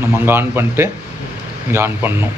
நம்ம அங்கே ஆன் பண்ணிட்டு இங்கே ஆன் பண்ணணும்.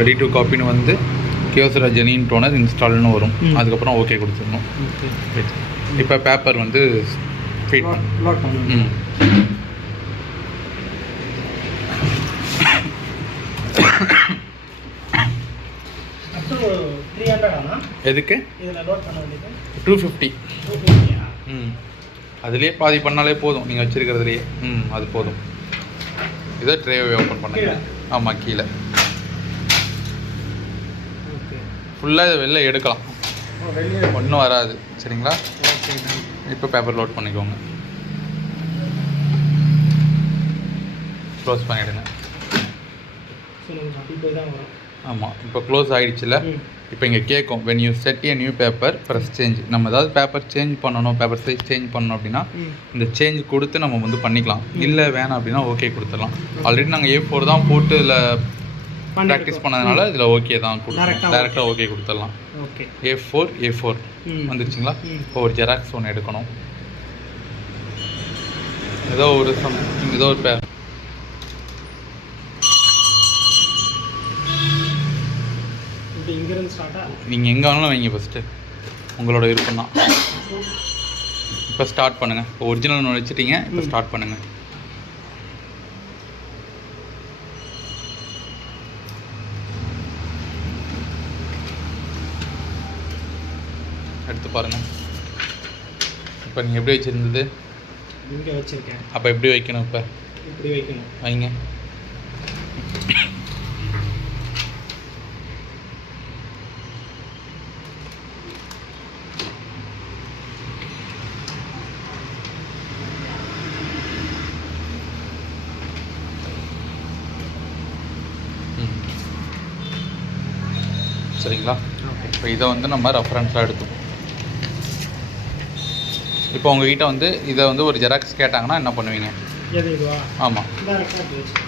ரெடி டு காப்பின்னு வந்து Kyocera ஜெனின் டோனர் இன்ஸ்டால்னு வரும். அதுக்கப்புறம் ஓகே கொடுத்துடணும். இப்போ பேப்பர் வந்து ஃபீட் பண்ணணும். எதுக்கு 250. அதுலேயே பாதி பண்ணாலே போதும் நீங்கள் வச்சுருக்கிறதுலையே. அது போதும். இதை ட்ரேவை ஓப்பன் பண்ணுங்க. ஆமாம், கீழே ஃபுல்லாக இதை வெளில எடுக்கலாம், ஒன்றும் வராது. சரிங்களா? இப்போ பேப்பர் லோட் பண்ணிக்கோங்க. க்ளோஸ் பண்ணிவிடுங்க. ஆமாம், இப்போ க்ளோஸ் ஆகிடுச்சுல. இப்போ இங்கே கேட்கும் when you set a new paper press change. நம்ம ஏதாவது பேப்பர் சேஞ்ச் பண்ணணும், பேப்பர் சைஸ் சேஞ்ச் பண்ணணும் அப்படின்னா இந்த சேஞ்ச் கொடுத்து நம்ம வந்து பண்ணிக்கலாம். இல்லை வேணாம் அப்படின்னா ஓகே கொடுத்துடலாம். ஆல்ரெடி நாங்கள் A4 தான் போட்டு இதில் ப்ராக்டிஸ் பண்ணதுனால இதில் ஓகே தான் கொடுத்துருவோம். டேரெக்டாக ஓகே கொடுத்துடலாம். A4 வந்துருச்சுங்களா? இப்போ ஒரு ஜெராக்ஸ் ஒன்று எடுக்கணும். ஏதோ ஒரு நீங்கள் எங்கே வேணாலும் வைங்க. ஃபஸ்ட்டு உங்களோட விருப்பம் தான். இப்போ ஸ்டார்ட் பண்ணுங்கள். இப்போ ஒரிஜினல் ஒன்று வச்சுட்டீங்க. இப்போ ஸ்டார்ட் பண்ணுங்கள். எடுத்து பாருங்கள். இப்போ நீங்கள் எப்படி வச்சுருந்தது? இங்கே வச்சுருக்கேன். அப்போ எப்படி வைக்கணும்? இப்போ இப்படி வைக்கணும். வைங்க. சரிங்களா? இப்போ இதை வந்து நம்ம ரெஃபரன்ஸாக எடுத்தோம். இப்போ உங்ககிட்ட வந்து இதை வந்து ஒரு ஜெராக்ஸ் கேட்டாங்கன்னா என்ன பண்ணுவீங்க? ஆமாம்,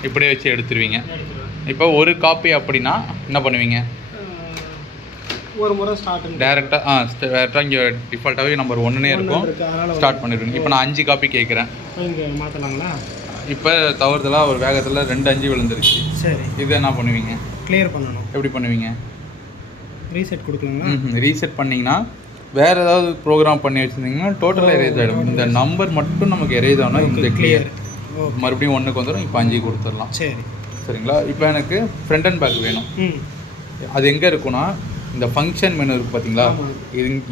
இப்படியே வச்சு எடுத்துருவீங்க. இப்போ ஒரு காப்பி அப்படின்னா என்ன பண்ணுவீங்க? ஒரு முறை டேரெக்டாக இங்கே டிஃபால்ட்டாகவே நம்பர் 1 இருக்கும். ஸ்டார்ட் பண்ணிடுவீங்க. இப்போ நான் 5 காப்பி கேட்குறேன். மாற்றலாங்களா? இப்போ தவறுதலாக ஒரு வேகத்தில் 2 5 விழுந்துருச்சு. சரி, இது என்ன பண்ணுவீங்க? கிளியர் பண்ணணும். எப்படி பண்ணுவீங்க? ரீசெட் கொடுக்கலாங்களா? ரீசெட் பண்ணிங்கன்னா வேறு ஏதாவது ப்ரோக்ராம் பண்ணி வச்சுருந்தீங்கன்னா டோட்டலாக எரேஸ் ஆகிடும். இந்த நம்பர் மட்டும் நமக்கு எரேஸ் ஆனால் இந்த கிளியர் மறுபடியும் 1க்கு வந்துடும். இப்போ 5 கொடுத்துடலாம். சரி, சரிங்களா? இப்போ எனக்கு ஃப்ரண்ட் அண்ட் பேக் வேணும். அது எங்கே இருக்குன்னா இந்த ஃபங்க்ஷன் மெனு இருக்குது பார்த்தீங்களா?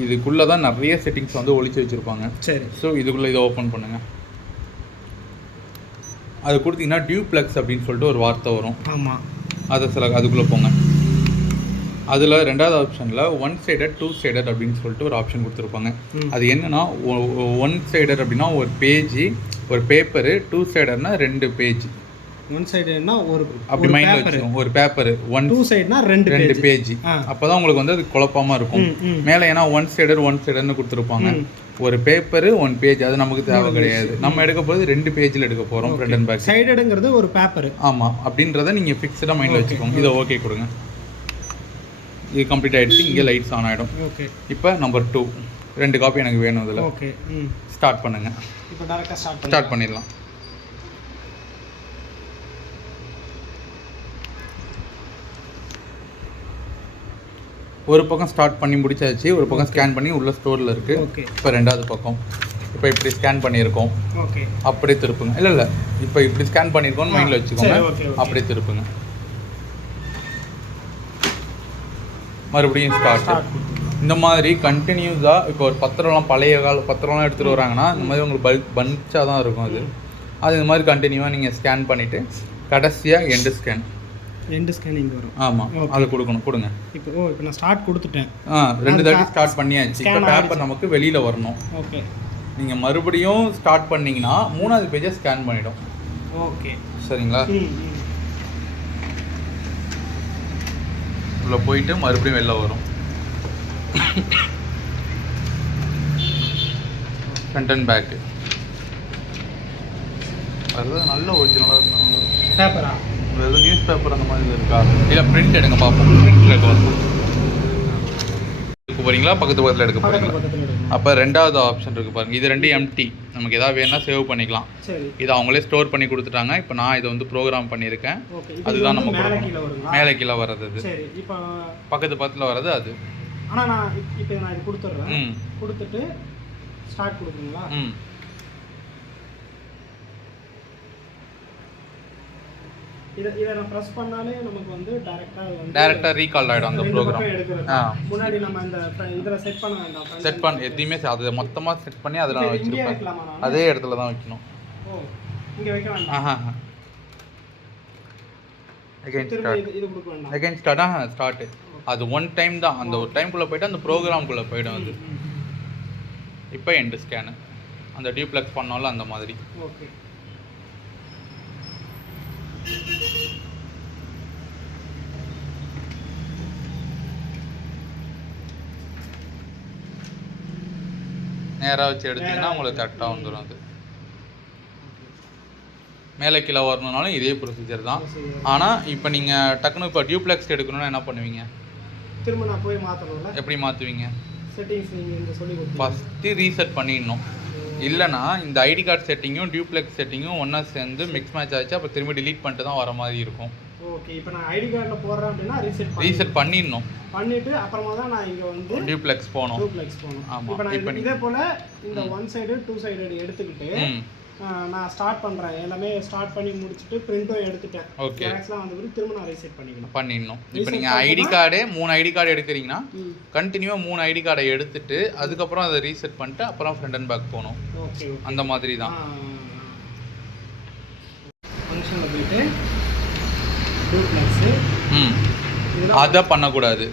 இதுக்குள்ளே தான் நிறைய செட்டிங்ஸ் வந்து ஒழிச்சு வச்சுருப்பாங்க. சரி, ஸோ இதுக்குள்ளே இதை ஓப்பன் பண்ணுங்கள். அது கொடுத்தீங்கன்னா டியூப்ளெக்ஸ் அப்படின்னு சொல்லிட்டு ஒரு வார்த்தை வரும். ஆமாம், அதுக்குள்ளே போங்க. அதில் 2வது ஆப்ஷனில் 1 சைடட் 2 சைடட் அப்படின்னு சொல்லிட்டு ஒரு ஆப்ஷன் கொடுத்துருப்பாங்க. அது என்னென்னா 1 சைடட் அப்படின்னா ஒரு பேஜ், ஒரு பேப்பரு. 2 சைடர்னா 2 பேஜ். 1 சைடுனா ஒரு அப்படி மைண்டில் வச்சுக்கோங்க. ஒரு பேப்பர் 2 சைடுனா 2 பேஜ். அப்போ தான் உங்களுக்கு வந்து அது குழப்பமாக இருக்கும். மேலே ஏன்னா 1 சைடர்னு கொடுத்துருப்பாங்க. ஒரு பேப்பரு 1 பேஜ். அது நமக்கு தேவை கிடையாது. நம்ம எடுக்க போகிறது 2 பேஜில் எடுக்க போகிறோம். Front and back. சைடடுங்கிறது ஒரு பேப்பர். ஆமாம், அப்படின்றத நீங்கள் ஃபிக்ஸ்டாக மைண்டில் வச்சுக்கோங்க. இதை ஓகே கொடுங்க. இது கம்ப்ளீட் ஆகிடுச்சு. இங்கே லைட்ஸ் ஆன் ஆகிடும். ஓகே, இப்போ நம்பர் 2 2 காப்பி எனக்கு வேணும். இதில் ஓகே, ஸ்டார்ட் பண்ணுங்கள். இப்போ டைரக்டாக ஸ்டார்ட் பண்ணிடலாம். ஒரு பக்கம் ஸ்டார்ட் பண்ணி முடிச்சாச்சு. ஒரு பக்கம் ஸ்கேன் பண்ணி உள்ள ஸ்டோரில் இருக்குது. ஓகே, இப்போ 2வது பக்கம் இப்போ இப்படி ஸ்கேன் பண்ணியிருக்கோம். ஓகே, அப்படியே திருப்புங்க. இல்லை இப்போ இப்படி ஸ்கேன் பண்ணியிருக்கோம்னு மைண்டில் வச்சுக்கோங்க. அப்படியே திருப்புங்க. மறுபடியும் ஸ்டார்ட். இந்த மாதிரி கண்டினியூஸாக இப்போ ஒரு பத்திரம்லாம் பழைய கால பத்திரம்லாம் எடுத்துகிட்டு வராங்கன்னா இந்த மாதிரி உங்களுக்கு பஞ்சாக தான் இருக்கும். அது இந்த மாதிரி கண்டினியூவாக நீங்கள் ஸ்கேன் பண்ணிவிட்டு கடைசியாக எண்டு ஸ்கேன். எண்டு ஸ்கேனிங் வரும். ஆமாம், அதை கொடுங்க. இப்போ நான் ஸ்டார்ட் கொடுத்துட்டேன். 2 தாட்டி ஸ்டார்ட் பண்ணியாச்சு. இப்போ பேப்பர் நமக்கு வெளியில் வரணும். ஓகே. நீங்கள் மறுபடியும் ஸ்டார்ட் பண்ணிங்கன்னா 3வது பேஜை ஸ்கேன் பண்ணிவிடும். ஓகே, சரிங்களா? உள்ளே போயிட்டு மறுபடியும் வெளில வரும். ஃப்ரண்ட் அண்ட் பேக்கு அது நல்ல ஒரிஜினலாக இருந்தாங்க. பேப்பரா எதுவும் நியூஸ் பேப்பர் அந்த மாதிரி இருக்கா? இல்லை பிரிண்ட் எடுங்க பார்ப்போம். பிரிண்டில் எடுக்க போகிறீங்களா, பக்கத்தில் எடுக்க போகிறீங்களா? அப்போ 2வது ஆப்ஷன் இருக்குது பாருங்கள். இது 2 எம்டி. நமக்கு எதாவது வேணும்னா சேவ் பண்ணிக்கலாம். இதை அவங்களே ஸ்டோர் பண்ணி கொடுத்துட்டாங்க. இப்போ நான் இதை வந்து ப்ரோக்ராம் பண்ணியிருக்கேன். அதுதான் நம்ம மேலே கீழே வர்றது. அது இப்போ பக்கத்தில் வர்றது அது. ஆனால் நான் இப்போ இது கொடுத்துட்றேன். கொடுத்துட்டு ஸ்டார்ட் கொடுக்குறீங்களா? இதை நான் ப்ரெஸ் பண்ணாலே நமக்கு வந்து டைரக்டா ரீகால் ஆகிடும் அந்த ப்ரோக்ராம். முன்னாடி நம்ம இந்த இதில் செட் பண்ண வேண்டாம். செட் பண்ண எதையுமே அதை மொத்தமாக செட் பண்ணி அதில் நான் வச்சுருப்பேன். அதே இடத்துல தான் வைக்கணும். இங்கே வைக்க வேண்டாம். Again start. அது 1 டைம் தான். அந்த ஒரு டைம்குள்ளே போய்ட்டு அந்த ப்ரோக்ராம்குள்ளே போய்டும் அது. இப்போ எண்டு ஸ்கேனு அந்த டியூப்ளெக்ஸ் பண்ணாலும் அந்த மாதிரி. ஓகே. நேராக வச்சு எடுத்திங்கன்னா உங்களுக்கு கரெக்டாக வந்துடும். அது மேலே கீழே வரணுனாலும் இதே ப்ரொசீஜர் தான். ஆனால் இப்போ நீங்கள் டக்குன்னு இப்போ டியூப்ளெக்ஸ் எடுக்கணும்னா என்ன பண்ணுவீங்க? திரும்ப நான் போய் மாற்றணும்ல. எப்படி மாற்றுவீங்க? செட்டிங்ஸ் நீங்கள் சொல்லி கொடுத்து ஃபஸ்ட்டு ரீசெட் பண்ணிடணும். இல்லைனா இந்த ஐடி கார்டு செட்டிங்கும் டியூப்ளெக்ஸ் செட்டிங்கும் ஒன்றா சேர்ந்து மிக்ஸ் மேட்ச் ஆச்சு. அப்போ திரும்பி டிலீட் பண்ணிட்டு தான் வர மாதிரி இருக்கும். ஓகே. இப்போ நான் ஐடி கார்டில் போடுறேன் அப்படின்னா ரீசெட் பண்ணிடணும். பண்ணிட்டு அப்புறமா தான் நான் இங்கே வந்து டியூப்ளெக்ஸ் போகணும். ஆமாம். இப்போ இதே போல் இந்த 1 சைடு 2 சைடு எடுத்துக்கிட்டு நான் ஸ்டார்ட் பண்ணுறேன். எல்லாமே ஸ்டார்ட் பண்ணி முடிச்சுட்டு பிரிண்ட்டும் எடுத்துட்டேன். ஓகே. ஜெராக்ஸ்லாம் வந்து திரும்ப நான் ரீசெட் பண்ணிடணும். இப்போ நீங்கள் ஐடி கார்டே 3 ஐடி கார்டு எடுக்கிறீங்கன்னா கண்டினியூவாக 3 ஐடி கார்டை எடுத்துட்டு அதுக்கப்புறம் அதை ரீசெட் பண்ணிட்டு அப்புறம் ஃப்ரண்ட் அண்ட் பேக் போகணும். ஓகே. அந்த மாதிரி தான். ஃபங்க்ஷனில் போயிட்டு டூப்ளெக்ஸு அதை பண்ணக்கூடாது.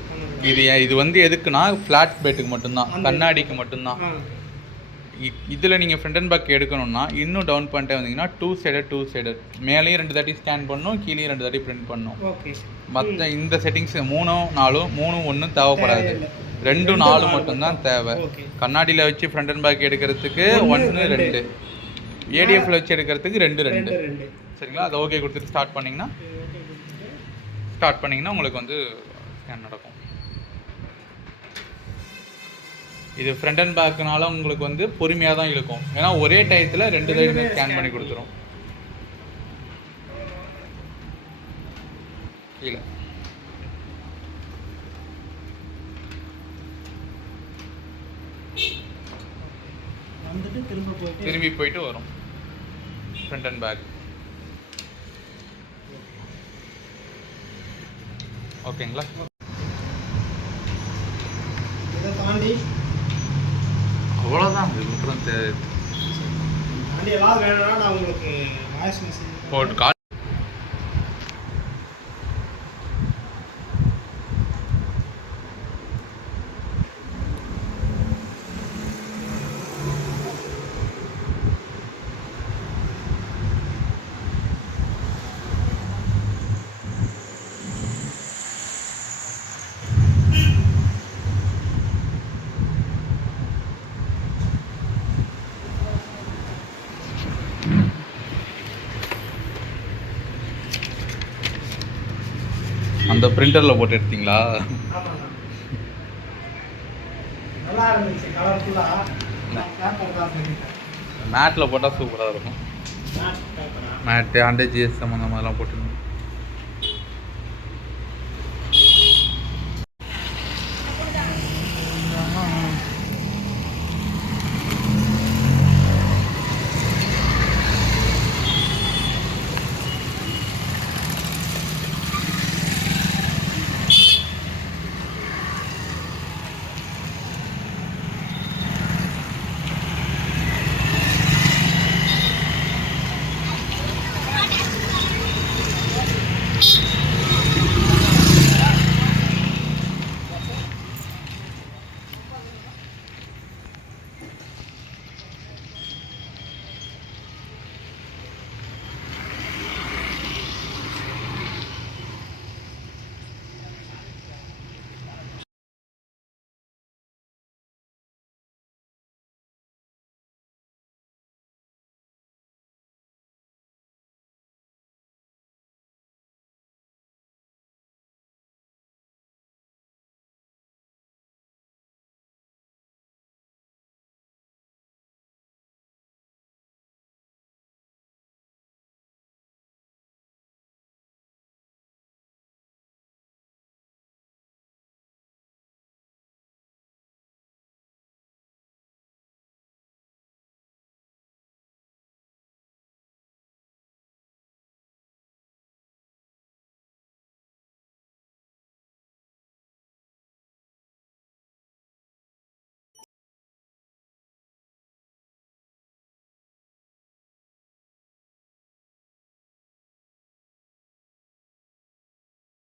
இது வந்து எதுக்குன்னா ஃப்ளாட் பேட்டுக்கு மட்டும்தான், கண்ணாடிக்கு மட்டும்தான். இதில் நீங்கள் ஃப்ரண்ட் அண்ட் பேக் எடுக்கணும்னா இன்னும் டவுன் பண்ணிட்டே வந்தீங்கன்னா 2 சைடட் மேலேயும் 2 தாட்டி ஸ்கேன் பண்ணணும், கீழேயும் 2 தாட்டி பிரிண்ட் பண்ணணும். மற்ற இந்த செட்டிங்ஸ் 3, 4, 3, 1 தேவைப்படாது. 2, 4 மட்டும்தான் தேவை. கண்ணாடியில் வச்சு ஃப்ரண்ட் அண்ட் பேக் எடுக்கிறதுக்கு 1, 2, ஏடிஎஃப்ல வச்சு எடுக்கிறதுக்கு 2, 2. சரிங்களா? அதை ஓகே கொடுத்துட்டு ஸ்டார்ட் பண்ணிங்கன்னா உங்களுக்கு வந்து ஸ்கேன் நடக்கும். இது ஃப்ரண்ட் அண்ட் பேக்குனால உங்களுக்கு வந்து பொறுமையாக தான் இருக்கும். ஏன்னா ஒரே டயத்தில் 2 தடவை ஸ்கேன் பண்ணி கொடுத்துரும். கீழே திரும்பி போயிட்டு வரும் ஃப்ரண்ட் அண்ட் பேக். ஓகேங்களா? இதை தாண்டி அவ்வளோதான். இதுக்கப்புறம் ஏதாவது வேணும்னா நான் உங்களுக்கு வாய்ஸ் மெசேஜ் போட்டு அந்த பிரிண்டரில் போட்டு எடுத்தீங்களா? மேட்டில் போட்டால் சூப்பராக இருக்கும். மேட்டு, 100 GSM அந்த மாதிரிலாம் போட்டு